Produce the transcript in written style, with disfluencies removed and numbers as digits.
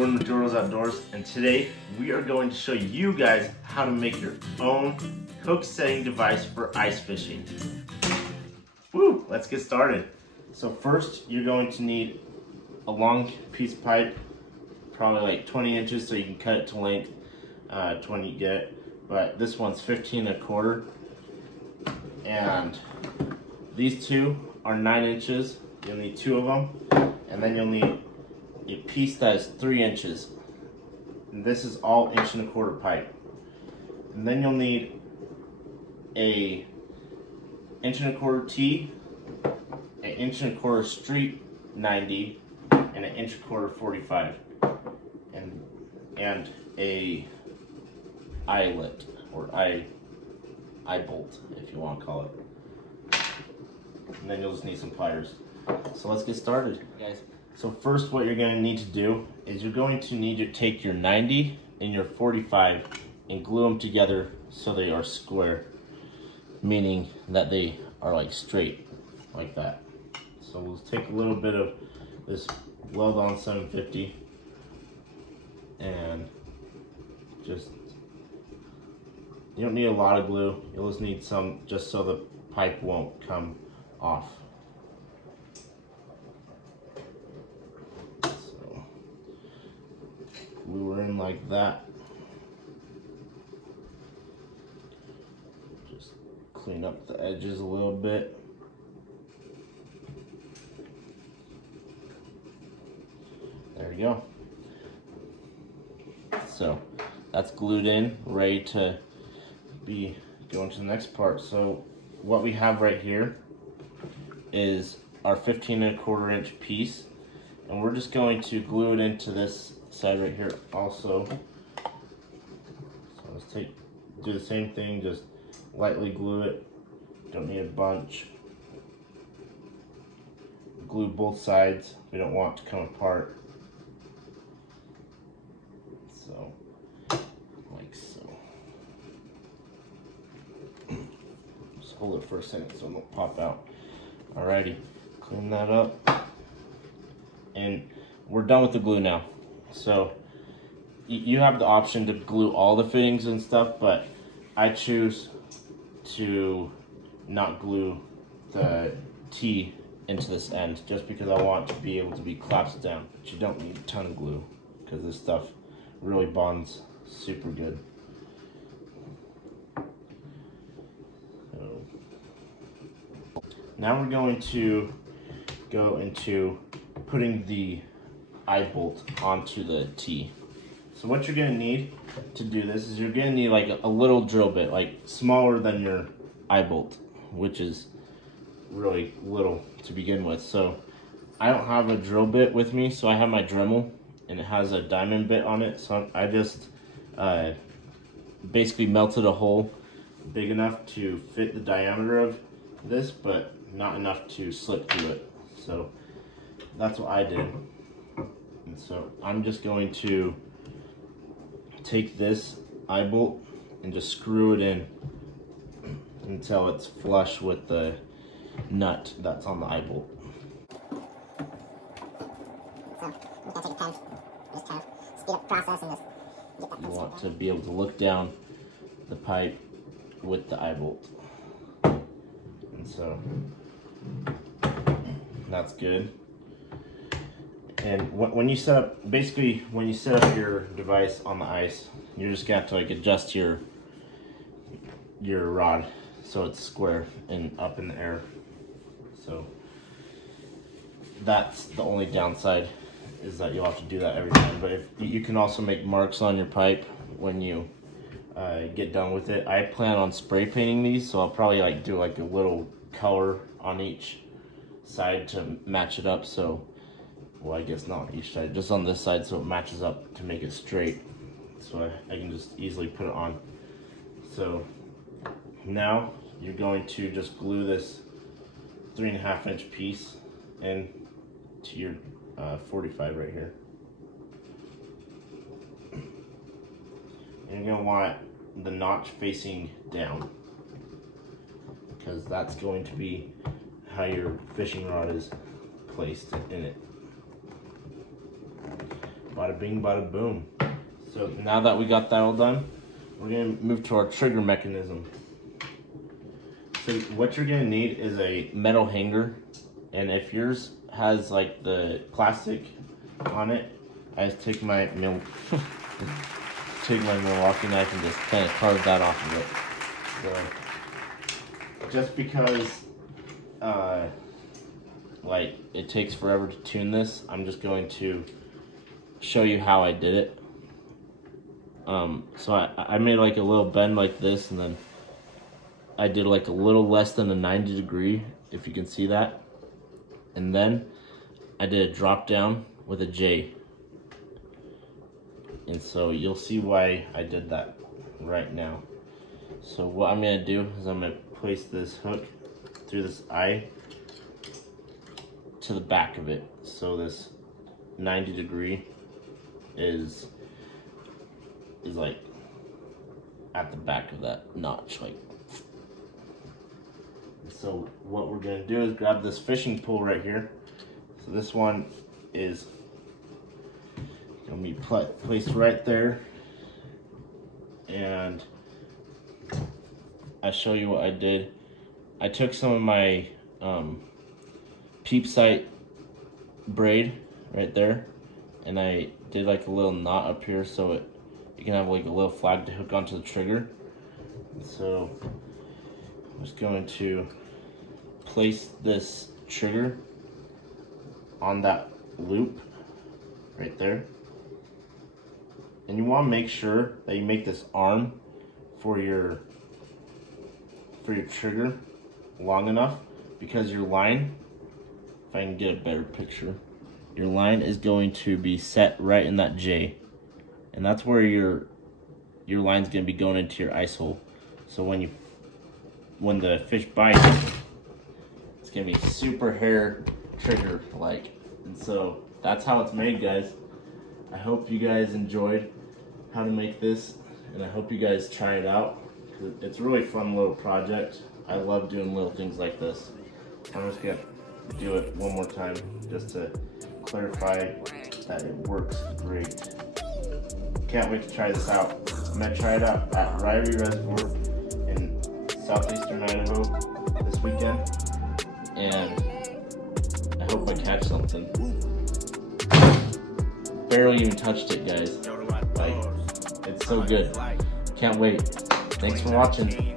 Jordan with Jordos Outdoors, and today we are going to show you guys how to make your own hook setting device for ice fishing. Woo! Let's get started. So first, you're going to need a long piece of pipe, probably like 20 inches, so you can cut it to length 20 you get. But this one's 15 1/4, and these two are 9 inches. You'll need 2 of them, and then you'll need a piece that is 3 inches. And this is all 1 1/4 pipe. And then you'll need a 1 1/4 T, an 1 1/4 street 90, and an 1 1/4 45, and a eyelet or eye bolt, if you want to call it. And then you'll just need some pliers. So let's get started, guys. So first, what you're going to need to do is you're going to need to take your 90 and your 45 and glue them together so they are square, meaning that they are like straight, like that. So we'll take a little bit of this weld-on 750 and just, you don't need a lot of glue, you'll just need some just so the pipe won't come off. So glue her in like that. Just clean up the edges a little bit. There you go. So that's glued in, ready to be going to the next part. So what we have right here is our 15 1/4 inch piece, and we're just going to glue it into this side right here also. So let's do the same thing, just lightly glue it. Don't need a bunch. Glue both sides. We don't want it to come apart. So, like so. Just hold it for a second so it won't pop out. Alrighty, clean that up. And we're done with the glue now. So, you have the option to glue all the fittings and stuff, but I choose to not glue the T into this end just because I want it to be able to be collapsed down. But you don't need a ton of glue because this stuff really bonds super good. So now we're going to go into putting the eye bolt onto the T. So what you're going to need to do this is you're going to need like a little drill bit, like smaller than your eye bolt, which is really little to begin with. So I don't have a drill bit with me, so I have my Dremel, and it has a diamond bit on it. So I just basically melted a hole big enough to fit the diameter of this, but not enough to slip through it. So that's what I did. And so I'm just going to take this eye bolt and just screw it in until it's flush with the nut that's on the eye bolt. So I'm just gonna take a pen, just kind of speed up the process and just get that. You want to be able to look down the pipe with the eye bolt. And so that's good. And when you set up, basically when you set up your device on the ice, you're just gonna have to like adjust your rod so it's square and up in the air. So that's the only downside, is that you'll have to do that every time. But if you can also make marks on your pipe when you get done with it. I plan on spray painting these, so I'll probably like do like a little color on each side to match it up. So, well, I guess not on each side, just on this side, so it matches up to make it straight. So I can just easily put it on. So now you're going to just glue this 3 1/2 inch piece in to your 45 right here. And you're going to want the notch facing down, because that's going to be how your fishing rod is placed in it. Bada bing, bada boom. So now that we got that all done, we're gonna move to our trigger mechanism. So what you're gonna need is a metal hanger, and if yours has like the plastic on it, I just take my Milwaukee knife and just kind of carve that off of it. So just because like it takes forever to tune this, I'm just going to show you how I did it. So I made like a little bend like this, and then I did like a little less than a 90 degree, if you can see that. And then I did a drop down with a J. And so you'll see why I did that right now. So what I'm gonna do is I'm gonna place this hook through this eye to the back of it. So this 90 degree is like at the back of that notch, like. So what we're gonna do is grab this fishing pole right here. So this one is gonna be placed right there, and I'll show you what I did. I took some of my peep sight braid right there, and I did like a little knot up here so you can have like a little flag to hook onto the trigger. So I'm just going to place this trigger on that loop right there, and you want to make sure that you make this arm for your trigger long enough, because your line, if I can get a better picture, your line is going to be set right in that J, and that's where your line's going to be going into your ice hole. So when the fish bites, it's gonna be super hair trigger like. And so that's how it's made, guys. I hope you guys enjoyed how to make this, and I hope you guys try it out. It's a really fun little project. I love doing little things like this. I'm just gonna do it one more time just to clarify that it works great. Can't wait to try this out. I'm gonna try it out at Ryrie Reservoir in southeastern Idaho this weekend, and I hope I catch something. Barely even touched it, guys. Like, it's so good. Can't wait. Thanks for watching.